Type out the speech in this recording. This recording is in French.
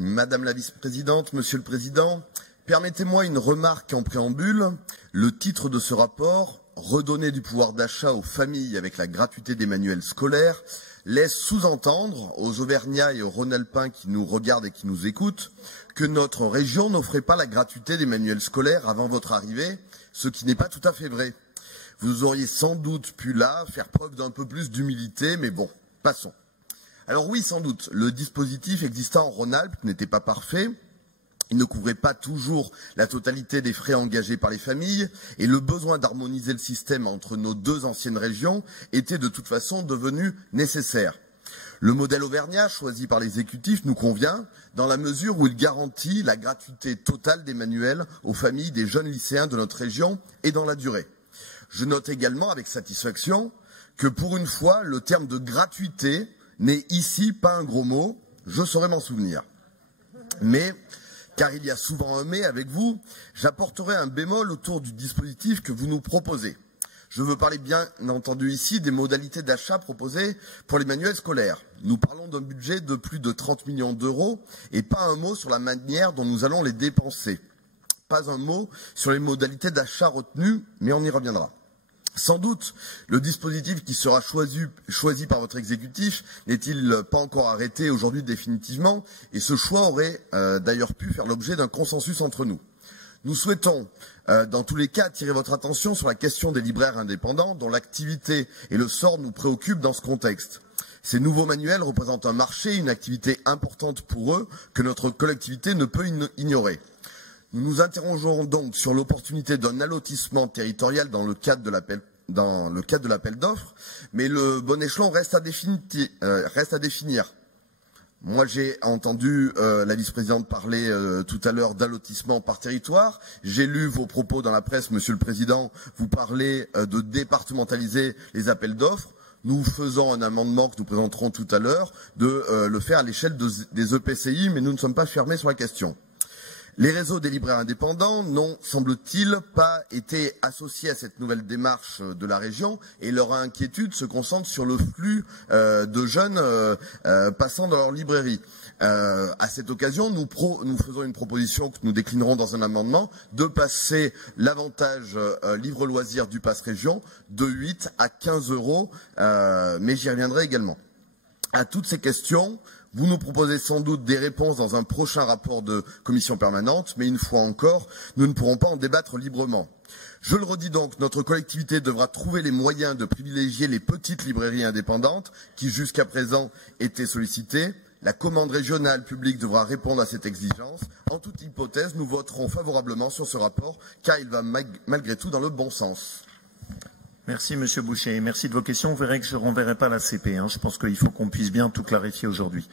Madame la vice-présidente, Monsieur le Président, permettez-moi une remarque en préambule. Le titre de ce rapport, « Redonner du pouvoir d'achat aux familles avec la gratuité des manuels scolaires », laisse sous-entendre aux Auvergnats et aux Rhône-Alpins qui nous regardent et qui nous écoutent que notre région n'offrait pas la gratuité des manuels scolaires avant votre arrivée, ce qui n'est pas tout à fait vrai. Vous auriez sans doute pu là faire preuve d'un peu plus d'humilité, mais bon, passons. Alors oui, sans doute, le dispositif existant en Rhône-Alpes n'était pas parfait. Il ne couvrait pas toujours la totalité des frais engagés par les familles et le besoin d'harmoniser le système entre nos deux anciennes régions était de toute façon devenu nécessaire. Le modèle auvergnat choisi par l'exécutif nous convient dans la mesure où il garantit la gratuité totale des manuels aux familles des jeunes lycéens de notre région et dans la durée. Je note également avec satisfaction que pour une fois, le terme de gratuité n'est ici pas un gros mot, je saurais m'en souvenir. Mais, car il y a souvent un mais avec vous, j'apporterai un bémol autour du dispositif que vous nous proposez. Je veux parler bien entendu ici des modalités d'achat proposées pour les manuels scolaires. Nous parlons d'un budget de plus de 30 millions d'euros et pas un mot sur la manière dont nous allons les dépenser. Pas un mot sur les modalités d'achat retenues, mais on y reviendra. Sans doute, le dispositif qui sera choisi par votre exécutif n'est-il pas encore arrêté aujourd'hui définitivement, et ce choix aurait d'ailleurs pu faire l'objet d'un consensus entre nous. Nous souhaitons, dans tous les cas, attirer votre attention sur la question des libraires indépendants, dont l'activité et le sort nous préoccupent dans ce contexte. Ces nouveaux manuels représentent un marché, une activité importante pour eux, que notre collectivité ne peut ignorer. Nous nous interrogeons donc sur l'opportunité d'un allotissement territorial dans le cadre de l'appel d'offres, mais le bon échelon reste à définir. Moi, j'ai entendu la vice-présidente parler tout à l'heure d'allotissement par territoire. J'ai lu vos propos dans la presse, Monsieur le Président. Vous parlez de départementaliser les appels d'offres. Nous faisons un amendement que nous présenterons tout à l'heure de le faire à l'échelle des EPCI, mais nous ne sommes pas fermés sur la question. Les réseaux des libraires indépendants n'ont, semble-t-il, pas été associés à cette nouvelle démarche de la région et leur inquiétude se concentre sur le flux de jeunes passant dans leur librairie. À cette occasion, nous faisons une proposition que nous déclinerons dans un amendement de passer l'avantage livre loisirs du Pass Région de 8 à 15 euros, mais j'y reviendrai également. À toutes ces questions, vous nous proposez sans doute des réponses dans un prochain rapport de commission permanente, mais une fois encore, nous ne pourrons pas en débattre librement. Je le redis donc, notre collectivité devra trouver les moyens de privilégier les petites librairies indépendantes qui jusqu'à présent étaient sollicitées. La commande régionale publique devra répondre à cette exigence. En toute hypothèse, nous voterons favorablement sur ce rapport, car il va malgré tout dans le bon sens. Merci Monsieur Boucher, merci de vos questions. Vous verrez que je ne renverrai pas la CP. Je pense qu'il faut qu'on puisse bien tout clarifier aujourd'hui.